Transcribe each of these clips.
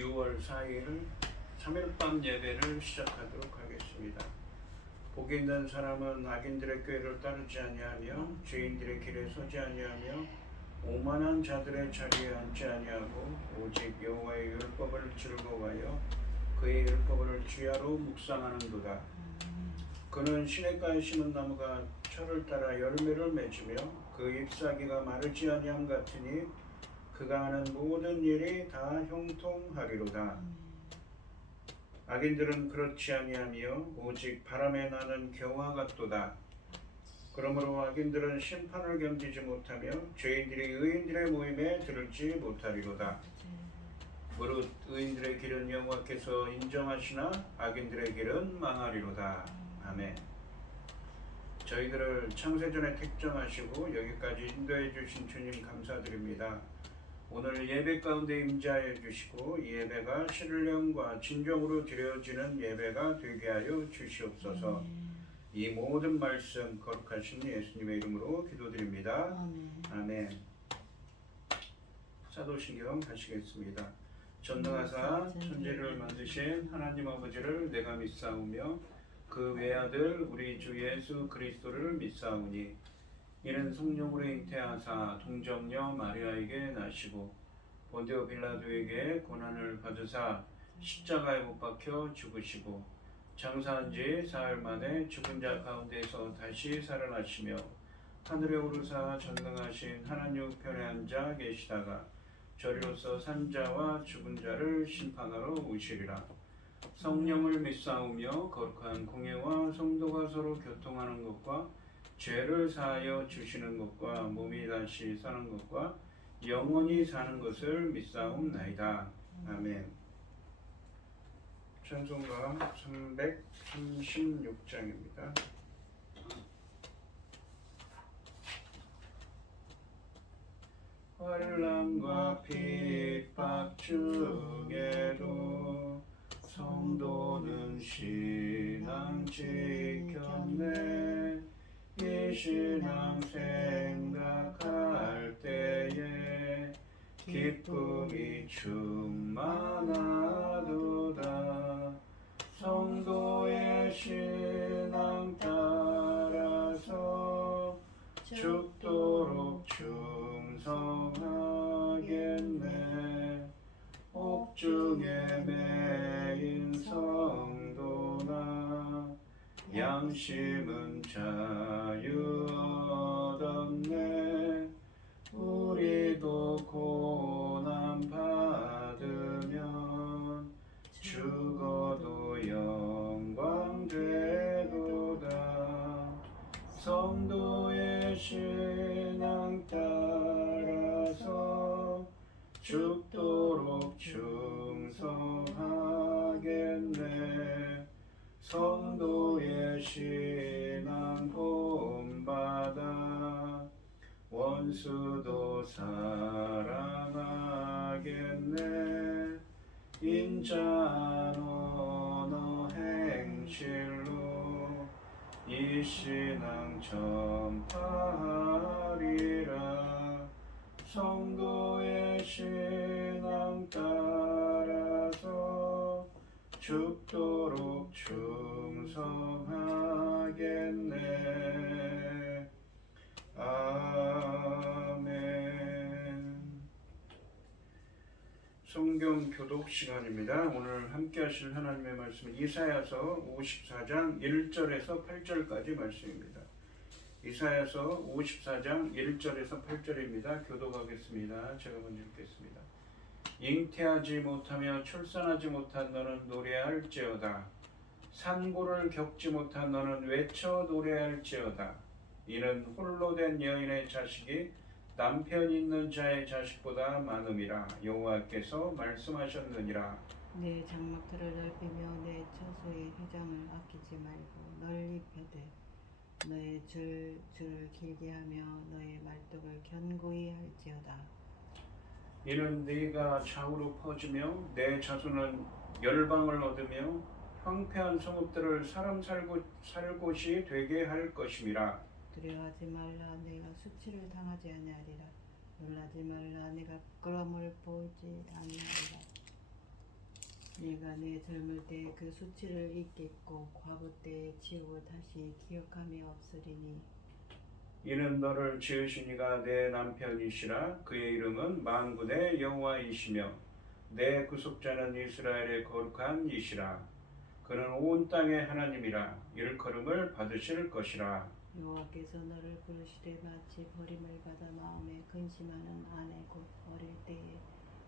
6월 4일 3일밤 예배를 시작하도록 하겠습니다. 복이 있는 사람은 악인들의 꾀를 따르지 아니하며 죄인들의 길에 서지 아니하며 오만한 자들의 자리에 앉지 아니하고 오직 여호와의 율법을 즐거워하여 그의 율법을 주야로 묵상하는도다. 그는 시냇가에 심은 나무가 철을 따라 열매를 맺으며 그 잎사귀가 마르지 아니함 같으니 그가 하는 모든 일이 다 형통하리로다. 악인들은 그렇지 아니하며 오직 바람에 나는 겨와 같도다. 그러므로 악인들은 심판을 견디지 못하며 죄인들이 의인들의 모임에 들을지 못하리로다. 무릇 의인들의 길은 여호와께서 인정하시나 악인들의 길은 망하리로다. 아멘. 저희들을 창세전에 택정하시고 여기까지 인도해 주신 주님 감사드립니다. 오늘 예배 가운데 임재하여 주시고 이 예배가 신령과 진정으로 드려지는 예배가 되게 하여 주시옵소서. 이 모든 말씀 거룩하신 예수님의 이름으로 기도드립니다. 아멘. 사도신경 하시겠습니다. 전능하사 천지를 만드신 하나님 아버지를 내가 믿사오며 그 외아들 우리 주 예수 그리스도를 믿사오니 이는 성령으로 잉태하사 동정녀 마리아에게 나시고 본디오 빌라도에게 고난을 받으사 십자가에 못 박혀 죽으시고 장사한 지 사흘 만에 죽은 자 가운데서 다시 살아나시며 하늘에 오르사 전능하신 하나님 우편에 앉아 계시다가 저리로서 산 자와 죽은 자를 심판하러 오시리라. 성령을 믿사오며 거룩한 공예와 성도가 서로 교통하는 것과 죄를 사하여 주시는 것과 몸이 다시 사는 것과 영원히 사는 것을 믿사옵나이다. 아멘. 찬송가 336장입니다. 환난과 핍박 중에도 성도는 신앙 지켰네. 이 신앙 생각할 때에 기쁨이 충만하도다. 성도의 신앙 따라서 죽도록 충성하겠네. 옥중에 매인 성도나 양심은 자유 얻었네. 우리도 고난 받으면 죽어도 영광 되도다. 성도의 신앙 따라서 죽도록 충성하겠네. 성도의 신앙 본받아 원수도 사랑하겠네. 인자한 언어 행실로 이 신앙 전파하리라. 성도의 신앙 따라서 죽도록 충성하겠네. 아멘. 성경 교독 시간입니다. 오늘 함께 하실 하나님의 말씀은 이사야서 54장 1절에서 8절까지 말씀입니다. 이사야서 54장 1절에서 8절입니다. 교독하겠습니다. 제가 먼저 읽겠습니다. 잉태하지 못하며 출산하지 못한 너는 노래할지어다. 산고를 겪지 못한 너는 외쳐 노래할지어다. 이는 홀로 된 여인의 자식이 남편 있는 자의 자식보다 많음이라. 여호와께서 말씀하셨느니라. 내 장막들을 넓히며 내 처소의 회장을 아끼지 말고 널리 펴되 너의 줄을 길게 하며 너의 말뚝을 견고히 할지어다. 이는 네가 좌우로 퍼지며 내 자손은 열방을 얻으며 황폐한 성읍들을 사람 살 곳이 되게 할 것임이라. 두려워하지 말라. 내가 수치를 당하지 아니하리라. 놀라지 말라. 내가 부끄러움을 보지 아니하리라. 네가 내 젊을 때 그 수치를 잊겠고 과부 때에 지우고 다시 기억함이 없으리니 이는 너를 지으신 이가 내 남편이시라. 그의 이름은 만군의 여호와이시며 내 구속자는 이스라엘의 거룩한 이시라. 그는 온 땅의 하나님이라. 일컬음을 받으실 것이라. 여호와께서 너를 부르시되 마치 버림을 받아 마음에 근심하는 아내 곧 어릴 때에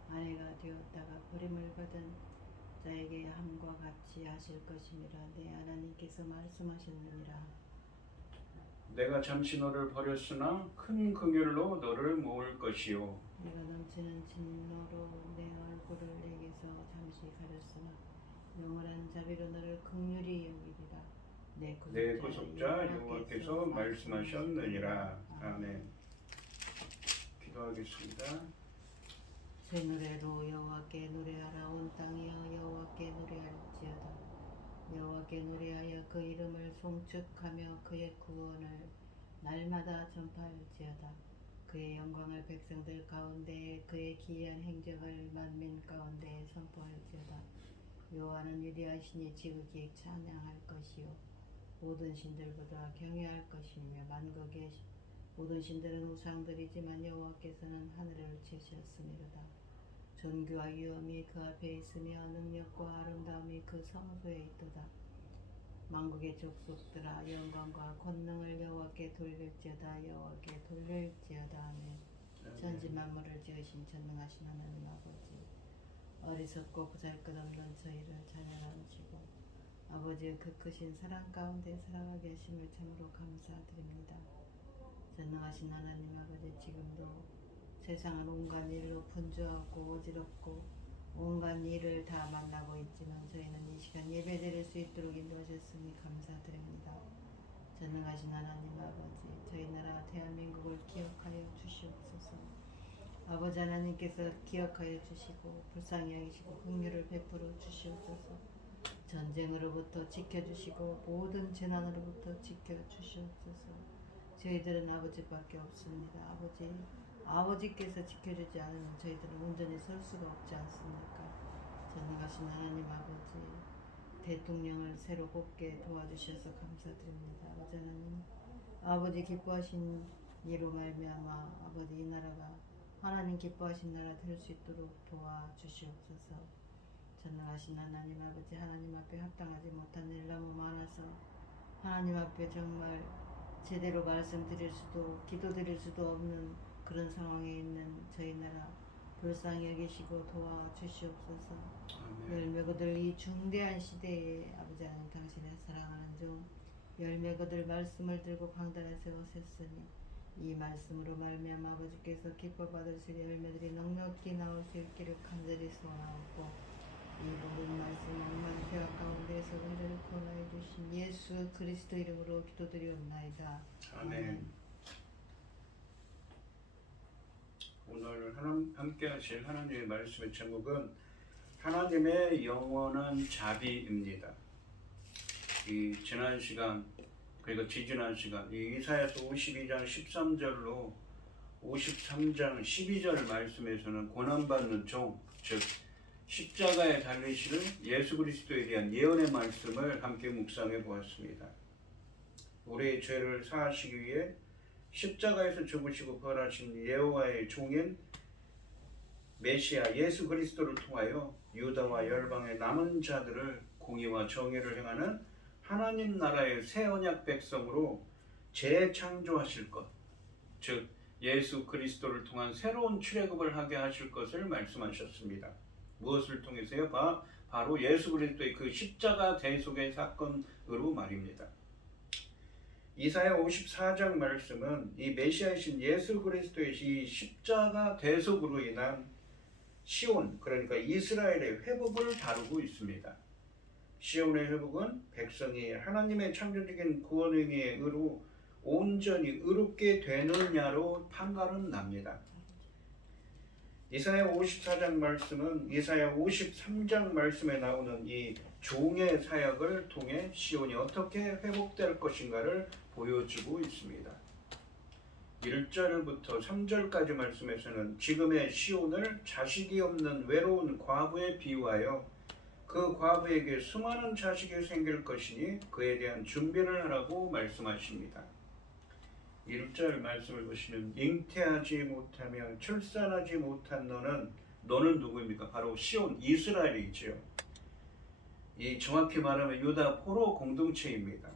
아내가 되었다가 버림을 받은 자에게 함과 같이 하실 것임이라. 내 하나님께서 말씀하셨느니라. 내가 잠시 너를 버렸으나 큰 긍휼로 너를 모을 것이요. 내가 넘치는 진노로 내 얼굴을 내게서 잠시 가렸으나 영원한 자비로 너를 긍휼히 여기리라. 내 구속자 여호와께서 말씀하셨느니라. 아멘. 기도하겠습니다. 새 노래로 여호와께 노래하라. 온 땅이여 여호와께 노래할지어다. 여호와께 노래하여 그 이름을 송축하며 그의 구원을 날마다 전파할지어다. 그의 영광을 백성들 가운데에 그의 기이한 행적을 만민 가운데에 선포할지어다. 여호와는 위대하시니 지극히 찬양할 것이요 모든 신들보다 경외할 것이며 만국의 모든 신들은 우상들이지만 여호와께서는 하늘을 치셨음이로다. 존귀와 위엄이 그 앞에 있으며 능력과 아름다움이 그 성소에 있도다. 만국의 족속들아 영광과 권능을 여호와께 돌릴지어다. 여호와께 돌릴지어다. 아멘. 천지 만물을 지으신 전능하신 하나님 아버지, 어리석고 보잘것없는 저희를 자녀하시고 아버지의 그 크신 사랑 가운데 살아가게 하심을 참으로 감사드립니다. 전능하신 하나님 아버지, 지금도 세상은 온갖 일로 분주하고 어지럽고 온갖 일을 다 만나고 있지만 저희는 이 시간 예배드릴 수 있도록 인도하셨으니 감사드립니다. 전능하신 하나님 아버지, 저희 나라 대한민국을 기억하여 주시옵소서. 아버지 하나님께서 기억하여 주시고 불쌍히 여기시고 긍휼을 베풀어 주시옵소서. 전쟁으로부터 지켜주시고 모든 재난으로부터 지켜주시옵소서. 저희들은 아버지밖에 없습니다. 아버지께서 지켜주지 않으면 저희들은 온전히 설 수가 없지 않습니까? 전능하신 하나님 아버지, 대통령을 새로 뽑게 도와주셔서 감사드립니다. 아버지 하나님, 아버지 기뻐하신 이로 말미암아 아버지 이 나라가 하나님 기뻐하신 나라 될 수 있도록 도와주시옵소서. 전능하신 하나님 아버지, 하나님 앞에 합당하지 못한 일 너무 많아서 하나님 앞에 정말 제대로 말씀드릴 수도 기도드릴 수도 없는 그런 상황에 있는 저희 나라 불쌍히 여기시고 도와주시옵소서. 열매 거둘 이 중대한 시대에 아버지 하나님, 당신의 사랑하는 종 열매 거둘 말씀을 들고 강단에 세우셨으니 이 말씀으로 말미암아 아버지께서 기뻐 받으실 열매들이 넉넉히 나올 수 있기를 간절히 소원하고, 이 모든 말씀 만폐와 가운데에서 우리를 구원하여 주신 예수 그리스도 이름으로 기도드리옵나이다. 아멘. 오늘 함께 하실 하나님의 말씀의 제목은 하나님의 영원한 자비입니다. 이 지난 시간, 그리고 지지난 시간, 이 이사야서 52장 13절로 53장 12절 말씀에서는 고난받는 종, 즉 십자가에 달리시는 예수 그리스도에 대한 예언의 말씀을 함께 묵상해 보았습니다. 우리의 죄를 사하시기 위해 십자가에서 죽으시고 부활하신 여호와의 종인 메시아 예수 그리스도를 통하여 유다와 열방의 남은 자들을 공의와 정의를 행하는 하나님 나라의 새 언약 백성으로 재창조하실 것, 즉 예수 그리스도를 통한 새로운 출애굽을 하게 하실 것을 말씀하셨습니다. 무엇을 통해서요? 바로 예수 그리스도의 그 십자가 대속의 사건으로 말입니다. 이사야 54장 말씀은 이 메시아이신 예수 그리스도의 이 십자가 대속으로 인한 시온, 그러니까 이스라엘의 회복을 다루고 있습니다. 시온의 회복은 백성이 하나님의 창조적인 구원행위의 의로 온전히 의롭게 되느냐로 판가름 납니다. 이사야 54장 말씀은 이사야 53장 말씀에 나오는 이 종의 사역을 통해 시온이 어떻게 회복될 것인가를 보여주고 있습니다. 1절부터 3절까지 말씀에서는 지금의 시온을 자식이 없는 외로운 과부에 비유하여 그 과부에게 수많은 자식이 생길 것이니 그에 대한 준비를 하라고 말씀하십니다. 1절 말씀을 보시면 잉태하지 못하며 출산하지 못한 너는 누구입니까? 바로 시온 이스라엘이죠. 이 정확히 말하면 유다 포로 공동체입니다.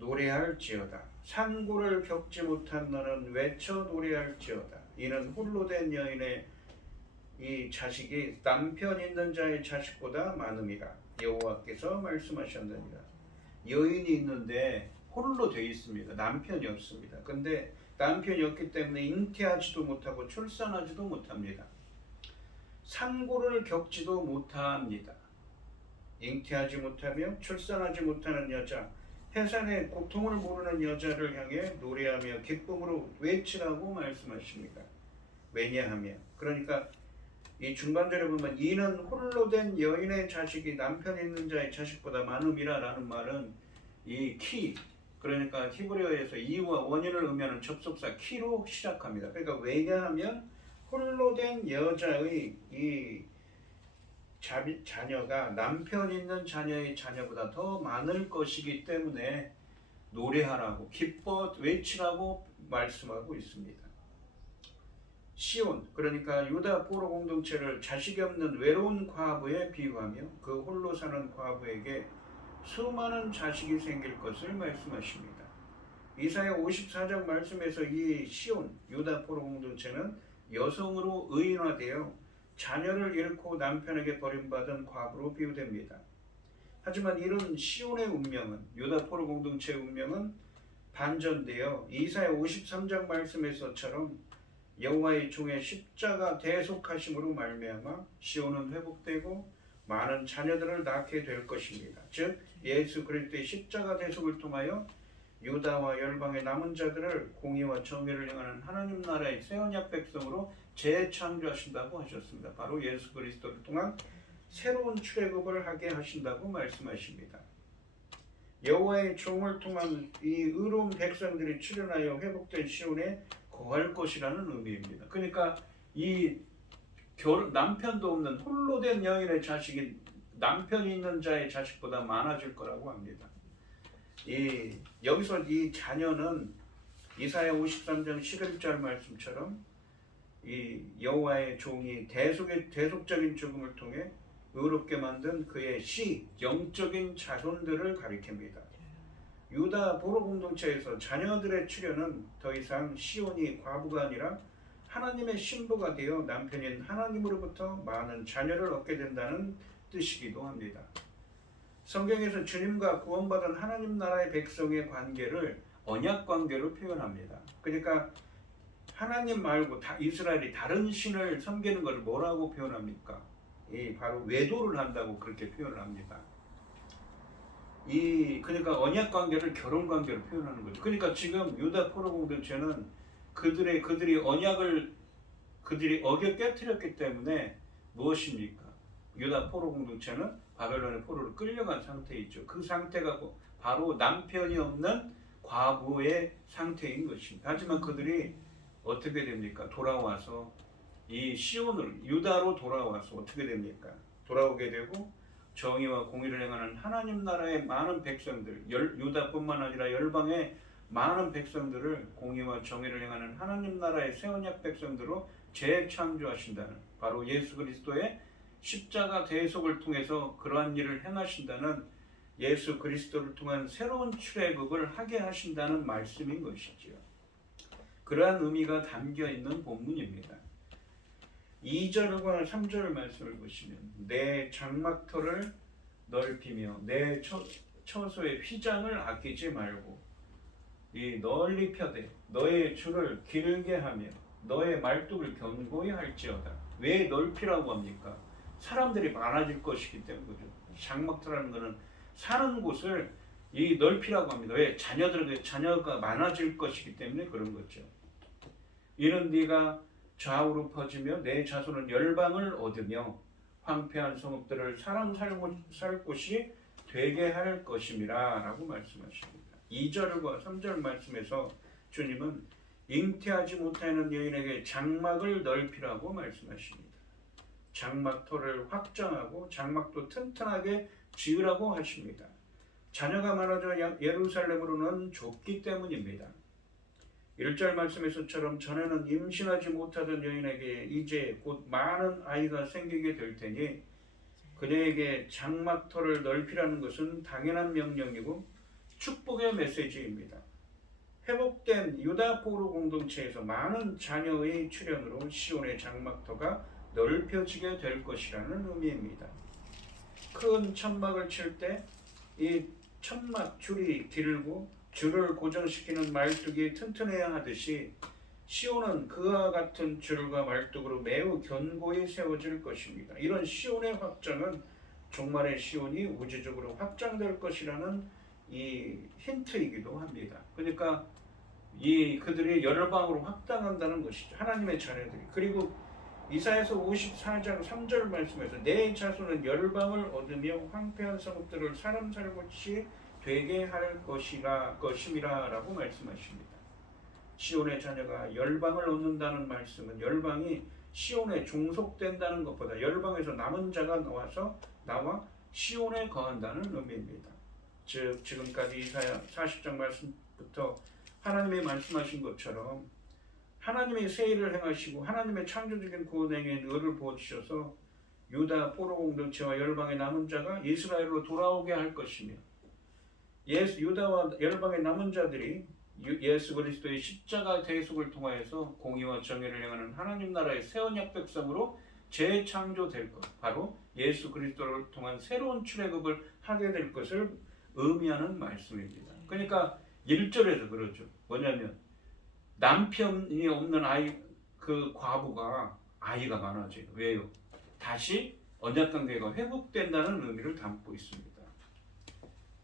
노래할지어다. 상고를 겪지 못한 너는 외쳐 노래할지어다. 이는 홀로 된 여인의 이 자식이 남편 있는 자의 자식보다 많음이라 여호와께서 말씀하셨느니라. 여인이 있는데 홀로 되어 있습니다. 남편이 없습니다. 근데 남편이 없기 때문에 잉태하지도 못하고 출산하지도 못합니다. 상고를 겪지도 못합니다. 잉태하지 못하며 출산하지 못하는 여자, 해산의 고통을 모르는 여자를 향해 노래하며 기쁨으로 외치라고 말씀하십니다. 왜냐하면, 그러니까 이 중반절에 보면 이는 홀로 된 여인의 자식이 남편 있는 자의 자식보다 많음이라 라는 말은 이 키, 그러니까 히브리어에서 이유와 원인을 의미하는 접속사 키로 시작합니다. 그러니까 왜냐하면 홀로 된 여자의 이 자녀가 남편 있는 자녀의 자녀보다 더 많을 것이기 때문에 노래하라고 기뻐 외치라고 말씀하고 있습니다. 시온, 그러니까 유다 포로 공동체를 자식이 없는 외로운 과부에 비유하며 그 홀로 사는 과부에게 수많은 자식이 생길 것을 말씀하십니다. 이사야 54장 말씀에서 이 시온 유다 포로 공동체는 여성으로 의인화되어 자녀를 잃고 남편에게 버림받은 과부로 비유됩니다. 하지만 이런 시온의 운명은, 유다 포로 공동체의 운명은 반전되어 이사야 53장 말씀에서처럼 여호와의 종의 십자가 대속하심으로 말미암아 시온은 회복되고 많은 자녀들을 낳게 될 것입니다. 즉 예수 그리스도의 십자가 대속을 통하여 유다와 열방의 남은 자들을 공의와 정의를 행하는 하나님 나라의 새 언약 백성으로 재창조하신다고 하셨습니다. 바로 예수 그리스도를 통한 새로운 출애굽을 하게 하신다고 말씀하십니다. 여호와의 종을 통한 이 의로운 백성들이 출현하여 회복된 시온에 거할 것이라는 의미입니다. 그러니까 이 남편도 없는 홀로 된 여인의 자식이 남편이 있는 자의 자식보다 많아질 거라고 합니다. 여기서 이 자녀는 이사야 53장 11절 말씀처럼 이 여호와의 종이 대속적인 죽음을 통해 의롭게 만든 그의 영적인 자손들을 가리킵니다. 유다 포로 공동체에서 자녀들의 출현은 더 이상 시온이 과부가 아니라 하나님의 신부가 되어 남편인 하나님으로부터 많은 자녀를 얻게 된다는 뜻이기도 합니다. 성경에서 주님과 구원받은 하나님 나라의 백성의 관계를 언약 관계로 표현합니다. 그러니까 하나님 말고 이스라엘이 다른 신을 섬기는 것을 뭐라고 표현합니까? 바로 외도를 한다고 그렇게 표현을 합니다. 그러니까 언약 관계를 결혼 관계로 표현하는 거죠. 그러니까 지금 유다 포로 공동체는 그들이 언약을 어겨 깨뜨렸기 때문에 무엇입니까? 유다 포로 공동체는 바벨론의 포로로 끌려간 상태이죠. 그 상태가 바로 남편이 없는 과부의 상태인 것입니다. 하지만 그들이 어떻게 됩니까? 돌아와서 이 시온을 유다로 돌아와서 어떻게 됩니까? 돌아오게 되고 정의와 공의를 행하는 하나님 나라의 많은 백성들, 유다뿐만 아니라 열방의 많은 백성들을 공의와 정의를 행하는 하나님 나라의 새 언약 백성들로 재창조하신다는, 바로 예수 그리스도의 십자가 대속을 통해서 그러한 일을 행하신다는, 예수 그리스도를 통한 새로운 출애굽을 하게 하신다는 말씀인 것이지요. 그러한 의미가 담겨 있는 본문입니다. 2절과 3절 말씀을 보시면 내 장막터를 넓히며 내 처소의 휘장을 아끼지 말고 널리 펴되 너의 줄을 길게 하며 너의 말뚝을 견고히 할지어다. 왜 넓히라고 합니까? 사람들이 많아질 것이기 때문이죠. 장막터라는 것은 사는 곳을 넓히라고 합니다. 왜? 자녀가 많아질 것이기 때문에 그런 거죠. 이는 네가 좌우로 퍼지며 내 자손은 열방을 얻으며 황폐한 성읍들을 사람 살 곳이 되게 할 것임이라 라고 말씀하십니다. 2절과 3절 말씀에서 주님은 잉태하지 못하는 여인에게 장막을 넓히라고 말씀하십니다. 장막터를 확장하고 장막도 튼튼하게 지으라고 하십니다. 자녀가 많아져 예루살렘으로는 좁기 때문입니다. 1절 말씀에서처럼 전에는 임신하지 못하던 여인에게 이제 곧 많은 아이가 생기게 될 테니 그녀에게 장막터를 넓히라는 것은 당연한 명령이고 축복의 메시지입니다. 회복된 유다 포로 공동체에서 많은 자녀의 출현으로 시온의 장막터가 넓혀지게 될 것이라는 의미입니다. 큰 천막을 칠 때 이 천막 줄이 길고 줄을 고정시키는 말뚝이 튼튼해야 하듯이 시온은 그와 같은 줄과 말뚝으로 매우 견고히 세워질 것입니다. 이런 시온의 확장은 종말의 시온이 우주적으로 확장될 것이라는 이 힌트이기도 합니다. 그러니까 그들이 열방으로 확장한다는 것이죠. 하나님의 자녀들이. 그리고 이사야서 54장 3절 말씀에서 내 자손은 열방을 얻으며 황폐한 성읍들을 사람 살 곳이 되게 할 것임이라 라고 말씀하십니다. 시온의 자녀가 열방을 얻는다는 말씀은 열방이 시온에 종속된다는 것보다 열방에서 남은 자가 나와 시온에 거한다는 의미입니다. 즉 지금까지 이사야 40장 말씀부터 하나님이 말씀하신 것처럼 하나님이 새 일을 행하시고 하나님의 창조적인 구원행에 의를 부어주셔서 유다 포로 공동체와 열방의 남은 자가 이스라엘로 돌아오게 할 것이며 유다와 열방의 남은 자들이 예수 그리스도의 십자가 대속을 통하여서 공의와 정의를 행하는 하나님 나라의 새 언약 백성으로 재창조될 것, 바로 예수 그리스도를 통한 새로운 출애굽을 하게 될 것을 의미하는 말씀입니다. 그러니까 1절에서 그러죠. 뭐냐면 남편이 없는 그 과부가 아이가 많아져요. 왜요? 다시 언약 관계가 회복된다는 의미를 담고 있습니다.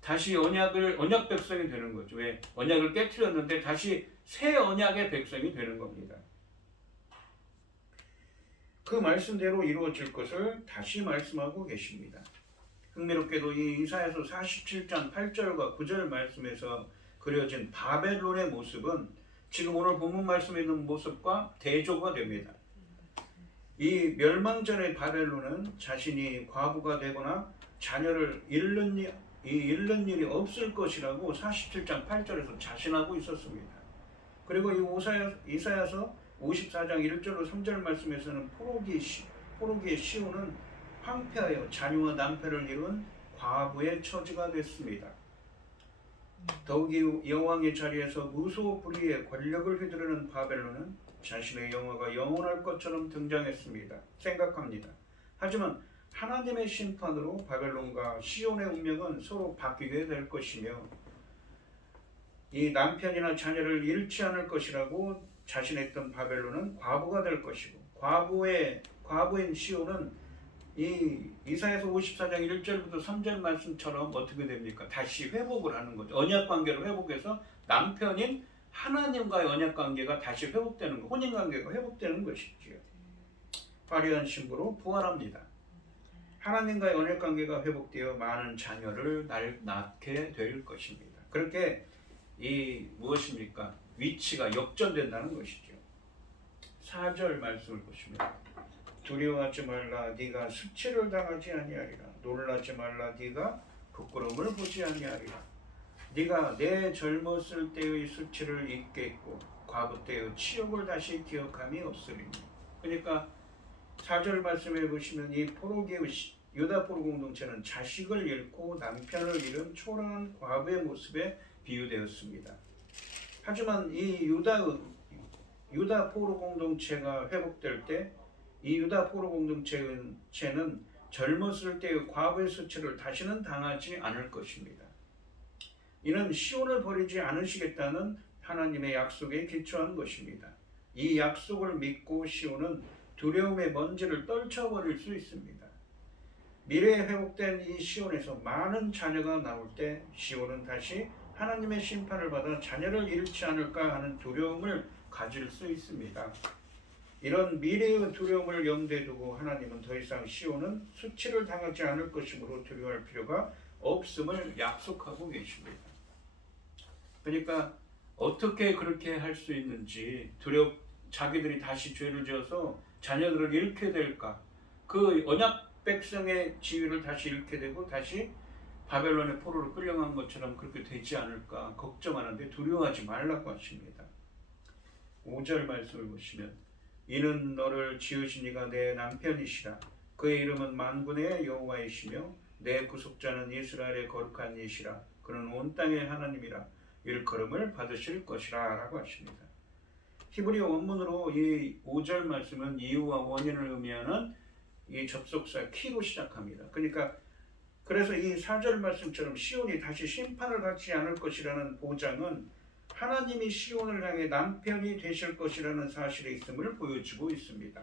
다시 언약 백성이 되는 거죠. 왜? 언약을 깨트렸는데 다시 새 언약의 백성이 되는 겁니다. 그 말씀대로 이루어질 것을 다시 말씀하고 계십니다. 흥미롭게도 이 이사야서 47장 8절과 9절 말씀에서 그려진 바벨론의 모습은 지금 오늘 본문 말씀에 있는 모습과 대조가 됩니다. 이 멸망전의 바벨론은 자신이 과부가 되거나 자녀를 잃는 일이 없을 것이라고 47장 8절에서 자신하고 있었습니다. 그리고 이사야서 54장 1절로 3절 말씀에서는 포로기의 시온은 황폐하여 자녀와 남편을 이룬 과부의 처지가 됐습니다. 더욱이 여왕의 자리에서 무소불위의 권력을 휘두르는 바벨론은 자신의 영화가 영원할 것처럼 등장했습니다. 생각합니다. 하지만 하나님의 심판으로 바벨론과 시온의 운명은 서로 바뀌게 될 것이며 이 남편이나 자녀를 잃지 않을 것이라고 자신했던 바벨론은 과부가 될 것이고 과부인 시온은 이사야서 54장 1절부터 3절 말씀처럼 어떻게 됩니까? 다시 회복을 하는 거죠. 언약 관계를 회복해서 남편인 하나님과의 언약 관계가 다시 회복되는 거, 혼인 관계가 회복되는 것이지요. 화려한 신부로 부활합니다. 하나님과의 언약 관계가 회복되어 많은 자녀를 낳게 될 것입니다. 그렇게 무엇입니까? 위치가 역전된다는 것이죠. 4절 말씀을 보시면 두려워하지 말라 네가 수치를 당하지 아니하리라. 놀라지 말라 네가 부끄러움을 보지 아니하리라. 네가 내 젊었을 때의 수치를 잊겠고 과부 때의 치욕을 다시 기억함이 없으리니. 그러니까 4절 말씀해 보시면 이 유다 포로 공동체는 자식을 잃고 남편을 잃은 초라한 과부의 모습에 비유되었습니다. 하지만 이 유다 포로 공동체가 회복될 때 이 유다 포로 공동체는 젊었을 때의 과부의 수치를 다시는 당하지 않을 것입니다. 이는 시온을 버리지 않으시겠다는 하나님의 약속에 기초한 것입니다. 이 약속을 믿고 시온은 두려움의 먼지를 떨쳐버릴 수 있습니다. 미래에 회복된 이 시온에서 많은 자녀가 나올 때 시온은 다시 하나님의 심판을 받아 자녀를 잃지 않을까 하는 두려움을 가질 수 있습니다. 이런 미래의 두려움을 염두에 두고 하나님은 더 이상 시온은 수치를 당하지 않을 것이므로 두려워할 필요가 없음을 약속하고 계십니다. 그러니까 어떻게 그렇게 할 수 있는지 자기들이 다시 죄를 지어서 자녀들을 잃게 될까 그 언약 백성의 지위를 다시 잃게 되고 다시 바벨론의 포로로 끌려간 것처럼 그렇게 되지 않을까 걱정하는데 두려워하지 말라고 하십니다. 5절 말씀을 보시면 이는 너를 지으신 이가 내 남편이시라. 그의 이름은 만군의 여호와이시며 내 구속자는 이스라엘의 거룩한 이시라. 그는 온 땅의 하나님이라. 일컬음을 받으실 것이라 라고 하십니다. 히브리 원문으로 이 5절 말씀은 이유와 원인을 의미하는 이 접속사 키로 시작합니다. 그러니까 그래서 이 4절 말씀처럼 시온이 다시 심판을 받지 않을 것이라는 보장은 하나님이 시온을 향해 남편이 되실 것이라는 사실에 있음을 보여주고 있습니다.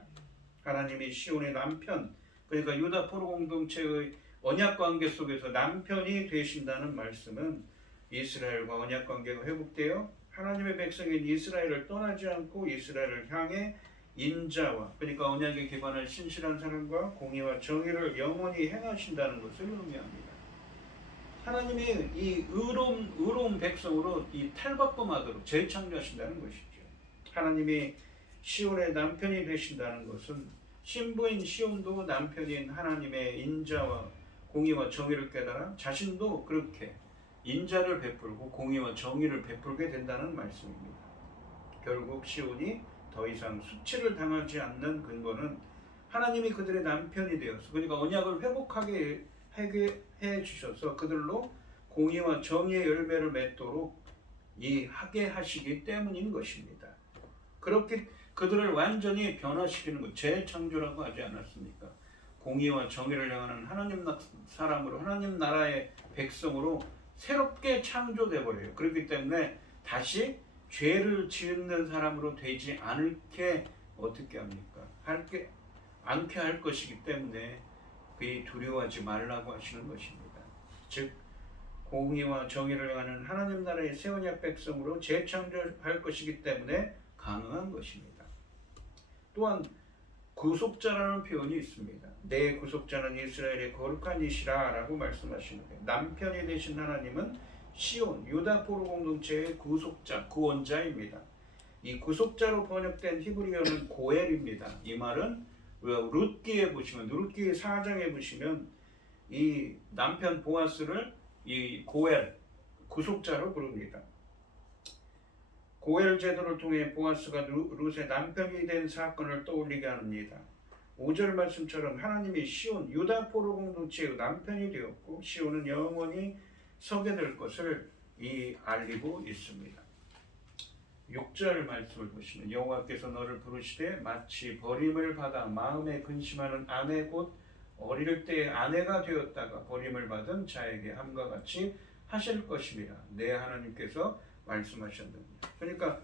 하나님이 시온의 남편, 그러니까 유다 포로 공동체의 언약 관계 속에서 남편이 되신다는 말씀은 이스라엘과 언약 관계가 회복되어 하나님의 백성인 이스라엘을 떠나지 않고 이스라엘을 향해 인자와, 그러니까 언약에 기반한 신실한 사랑과 공의와 정의를 영원히 행하신다는 것을 의미합니다. 하나님이 이 의로운 백성으로 이 탈바꿈하도록 재창조하신다는 것이죠. 하나님이 시온의 남편이 되신다는 것은 신부인 시온도 남편인 하나님의 인자와 공의와 정의를 깨달아 자신도 그렇게 인자를 베풀고 공의와 정의를 베풀게 된다는 말씀입니다. 결국 시온이 더 이상 수치를 당하지 않는 근거는 하나님이 그들의 남편이 되어서, 그러니까 언약을 회복하게 해 주셔서 그들로 공의와 정의의 열매를 맺도록 하게 하시기 때문인 것입니다. 그렇게 그들을 완전히 변화시키는 것, 재창조라고 하지 않았습니까? 공의와 정의를 향하는 하나님 사람으로, 하나님 나라의 백성으로 새롭게 창조돼 버려요. 그렇기 때문에 다시 죄를 짓는 사람으로 되지 않게 어떻게 합니까? 않게 할 것이기 때문에 그이 두려워하지 말라고 하시는 것입니다. 즉 공의와 정의를 향하는 하나님 나라의 새 언약 백성으로 재창조할 것이기 때문에 가능한 것입니다. 또한 구속자라는 표현이 있습니다. 내 구속자는 이스라엘의 거룩한 이시라 라고 말씀하시는데, 남편이 되신 하나님은 시온, 유다 포로 공동체의 구속자, 구원자입니다. 이 구속자로 번역된 히브리어는 고엘입니다. 이 말은 룻기에 보시면, 룻기 4장에 보시면 이 남편 보아스를 이 고엘, 구속자로 부릅니다. 고엘 제도를 통해 보아스가 룻의 남편이 된 사건을 떠올리게 합니다. 5절 말씀처럼 하나님이 시온, 유다 포로 공동체의 남편이 되었고 시온은 영원히 서게 될 것을 알리고 있습니다. 6절 말씀을 보시면 여호와께서 너를 부르시되 마치 버림을 받아 마음에 근심하는 아내 곧 어릴 때의 아내가 되었다가 버림을 받은 자에게 함과 같이 하실 것임이라 내 하나님께서 말씀하셨느니라. 그러니까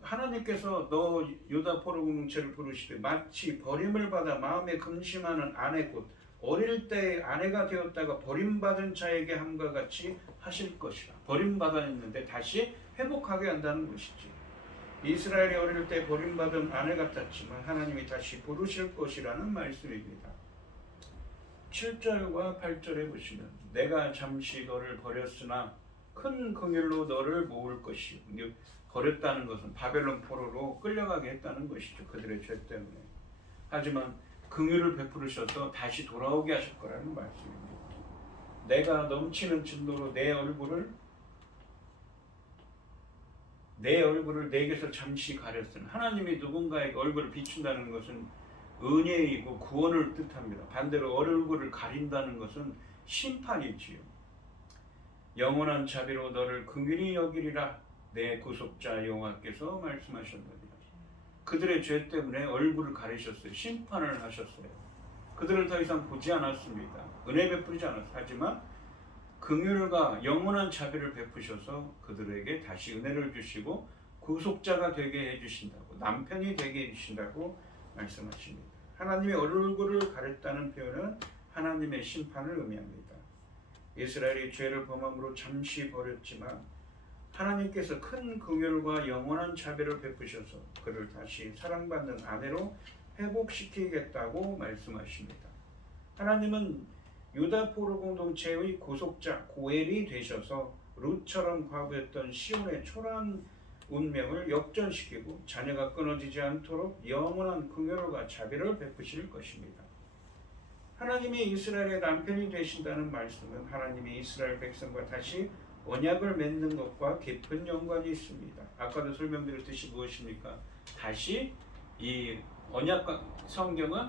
하나님께서 너 유다 포로 공동체를 부르시되 마치 버림을 받아 마음에 근심하는 아내 곧 어릴 때의 아내가 되었다가 버림받은 자에게 함과 같이 하실 것이라. 버림받았는데 다시 회복하게 한다는 것이지. 이스라엘이 어릴 때 버림받은 아내 같았지만 하나님이 다시 부르실 것이라는 말씀입니다. 7절과 8절에 보시면 내가 잠시 너를 버렸으나 큰 긍휼로 너를 모을 것이요. 버렸다는 것은 바벨론 포로로 끌려가게 했다는 것이죠. 그들의 죄 때문에. 하지만 긍휼을 베푸르셔서 다시 돌아오게 하실 거라는 말씀입니다. 내가 넘치는 진노로 내 얼굴을 내게서 잠시 가렸으나, 하나님이 누군가에게 얼굴을 비춘다는 것은 은혜이고 구원을 뜻합니다. 반대로 얼굴을 가린다는 것은 심판이지요. 영원한 자비로 너를 긍휼히 여기리라 내 구속자 여호와께서 말씀하셨느니라. 그들의 죄 때문에 얼굴을 가리셨어요. 심판을 하셨어요. 그들을 더 이상 보지 않았습니다. 은혜 베푸지 않았어요. 하지만 긍휼과 영원한 자비를 베푸셔서 그들에게 다시 은혜를 주시고 구속자가 되게 해주신다고, 남편이 되게 해주신다고 말씀하십니다. 하나님의 얼굴을 가렸다는 표현은 하나님의 심판을 의미합니다. 이스라엘이 죄를 범함으로 잠시 버렸지만 하나님께서 큰 긍휼과 영원한 자비를 베푸셔서 그를 다시 사랑받는 아내로 회복시키겠다고 말씀하십니다. 하나님은 유다 포로 공동체의 구속자 고엘이 되셔서 룻처럼 과부했던 시온의 초라한 운명을 역전시키고 자녀가 끊어지지 않도록 영원한 긍휼과 자비를 베푸실 것입니다. 하나님이 이스라엘의 남편이 되신다는 말씀은 하나님이 이스라엘 백성과 다시 언약을 맺는 것과 깊은 연관이 있습니다. 아까도 설명드렸듯이 무엇입니까? 다시 이 언약 성경은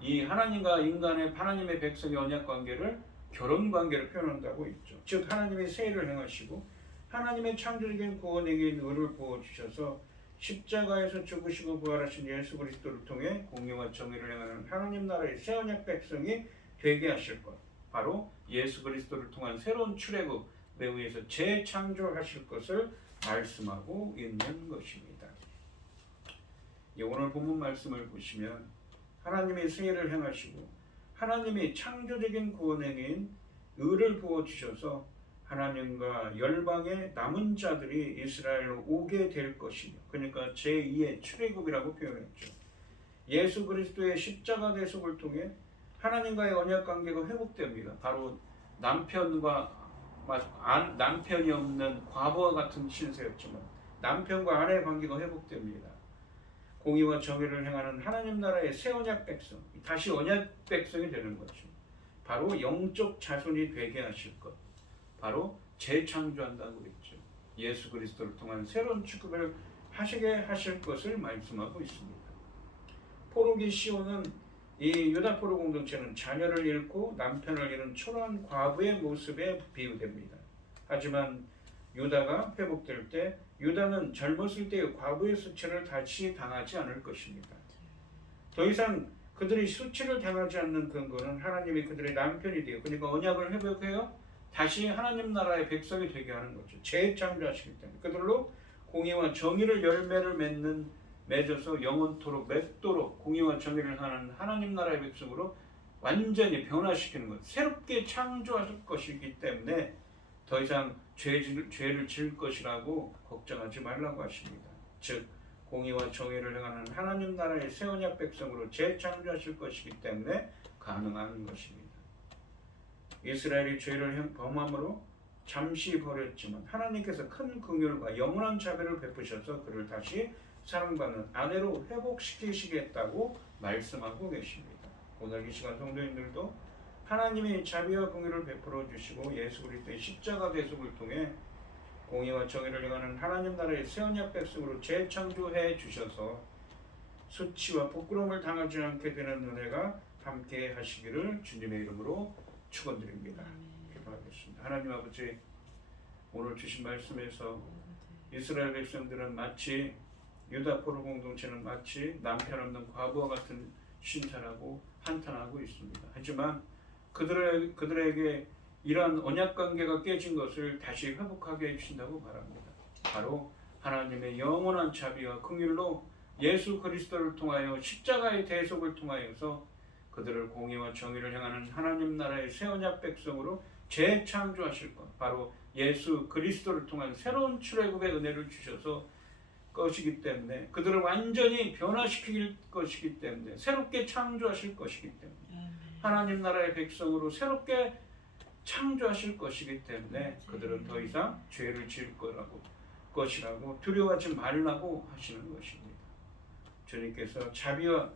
이 하나님과 인간의 하나님의 백성의 언약 관계를 결혼 관계로 표현한다고 있죠. 즉 하나님의 세일을 행하시고 하나님의 창조적인 구원에게 의를 부어 주셔서 십자가에서 죽으시고 부활하신 예수 그리스도를 통해 공의와 정의를 행하는 하나님 나라의 새 언약 백성이 되게 하실 것. 바로 예수 그리스도를 통한 새로운 출애굽에 의해서 재창조하실 것을 말씀하고 있는 것입니다. 오늘 본문 말씀을 보시면 하나님의 세일을 행하시고 하나님이 창조적인 구원행인 의를 부어 주셔서 하나님과 열방의 남은 자들이 이스라엘로 오게 될 것이며, 그러니까 제2의 출애굽이라고 표현했죠. 예수 그리스도의 십자가 대속을 통해 하나님과의 언약 관계가 회복됩니다. 바로 남편이 없는 과부와 같은 신세였지만 남편과 아내의 관계가 회복됩니다. 공의와 정의를 행하는 하나님 나라의 새 언약 백성, 다시 언약 백성이 되는 거죠. 바로 영적 자손이 되게 하실 것, 바로 재창조한다고 그랬죠. 예수 그리스도를 통한 새로운 축복을 하시게 하실 것을 말씀하고 있습니다. 포로기 시온은 이 유다 포로 공동체는 자녀를 잃고 남편을 잃은 초라한 과부의 모습에 비유됩니다. 하지만 유다가 회복될 때 유다는 젊었을 때의 과부의 수치를 다시 당하지 않을 것입니다. 더 이상 그들이 수치를 당하지 않는 근거는 하나님이 그들의 남편이 되어, 그러니까 언약을 회복해요 다시 하나님 나라의 백성이 되게 하는 거죠. 재창조하시기 때문에 그들로 공의와 정의를 열매를 맺어서 영원토록 맺도록 공의와 정의를 하는 하나님 나라의 백성으로 완전히 변화시키는 것, 새롭게 창조하실 것이기 때문에 더 이상 죄를 지을 것이라고 걱정하지 말라고 하십니다. 즉 공의와 정의를 행하는 하나님 나라의 새 언약 백성으로 재창조하실 것이기 때문에 가능한 것입니다. 이스라엘이 죄를 범함으로 잠시 버렸지만 하나님께서 큰 긍휼과 영원한 자비를 베푸셔서 그를 다시 사랑받는 아내로 회복시키시겠다고 말씀하고 계십니다. 오늘 이 시간 성도님들도 하나님이 자비와 긍휼을 베풀어 주시고 예수 그리스도의 십자가 대속을 통해 공의와 정의를 행하는 하나님 나라의 새 언약 백성으로 재창조해 주셔서 수치와 부끄러움을 당하지 않게 되는 은혜가 함께 하시기를 주님의 이름으로 축원드립니다. 기도하겠습니다. 하나님 아버지, 오늘 주신 말씀에서 이스라엘 백성들은 마치 유다 포로 공동체는 마치 남편 없는 과부와 같은 신세라고 한탄하고 있습니다. 하지만 그들에게 이러한 언약 관계가 깨진 것을 다시 회복하게 해주신다고 바랍니다. 바로 하나님의 영원한 자비와 긍휼로 예수 그리스도를 통하여 십자가의 대속을 통하여서 그들을 공의와 정의를 행하는 하나님 나라의 새 언약 백성으로 재창조하실 것, 바로 예수 그리스도를 통한 새로운 출애굽의 은혜를 주셔서 것이기 때문에 그들을 완전히 변화시킬 것이기 때문에 새롭게 창조하실 것이기 때문에 하나님 나라의 백성으로 새롭게 창조하실 것이기 때문에 그들은 더 이상 죄를 지을 것이라고 두려워하지 말라고 하시는 것입니다. 주님께서 자비와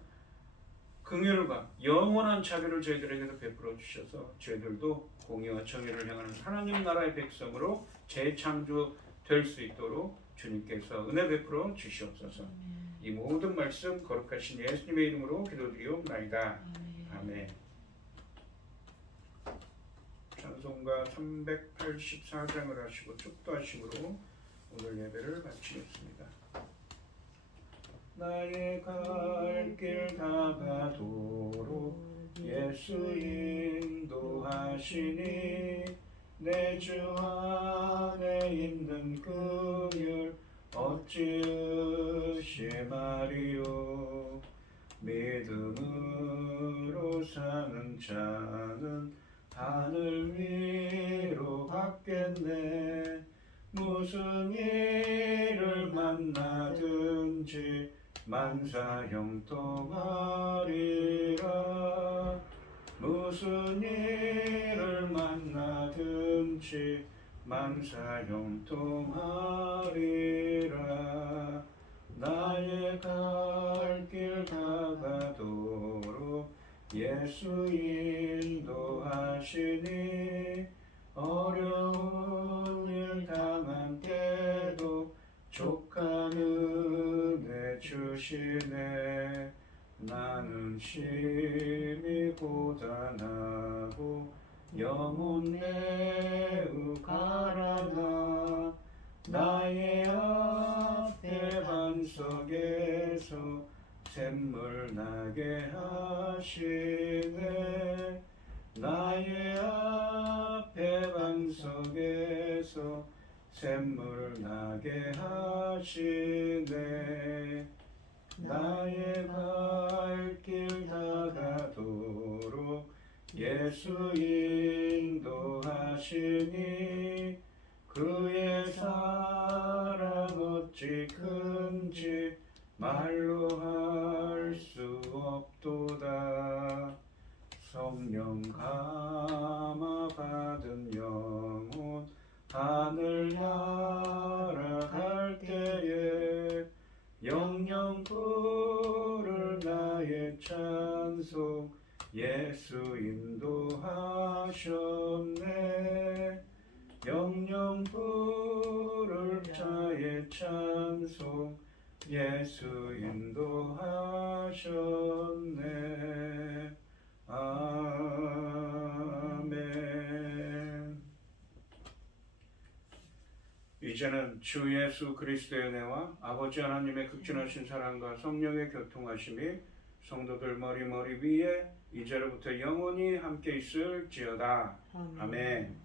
긍휼과 영원한 자비를 저희들에게도 베풀어 주셔서 저희들도 공의와 정의를 향하는 하나님 나라의 백성으로 재창조될 수 있도록 주님께서 은혜 베풀어 주시옵소서. 이 모든 말씀 거룩하신 예수님의 이름으로 기도드리옵나이다. 아멘. 찬송가 384장을 하시고 축도하심으로 오늘 예배를 마치겠습니다. 나의 갈 길 다 가도록 예수 인도하시니 내 주 안에 있는 긍휼 어찌 의심하리요. 믿음으로 사는 자는 하늘 위로 받겠네. 무슨 일을 만나든지 만사 형통하리라. 무슨 일을 만나든지 만사 형통하리라. 나의 갈 길 다가도록 예수 인도하시니 어려운 일 당한 때도 족한 은혜 주시네. 나는 심히 고단하고 영혼 매우 가라나 나의 앞에 반석에서 샘물 나게 하시네. 나의 앞에 반석에서 샘물 나게 하시네. 나의 갈 길 다가도록 예수 인도하시니 그의 사랑 어찌 큰지 말로 할 수 없도다. 성령 감화 받은 영혼 하늘 날아갈 때에 영영 부를 나의 찬송 예수 인도하셨네. 영영 부를 자의 찬송 예수 인도하셨네. 아멘. 이제는 주 예수 그리스도의 은혜와 아버지 하나님의 극진하신 사랑과 성령의 교통하심이 성도들 머리 위에 이제로부터 영원히 함께 있을지어다. 아멘.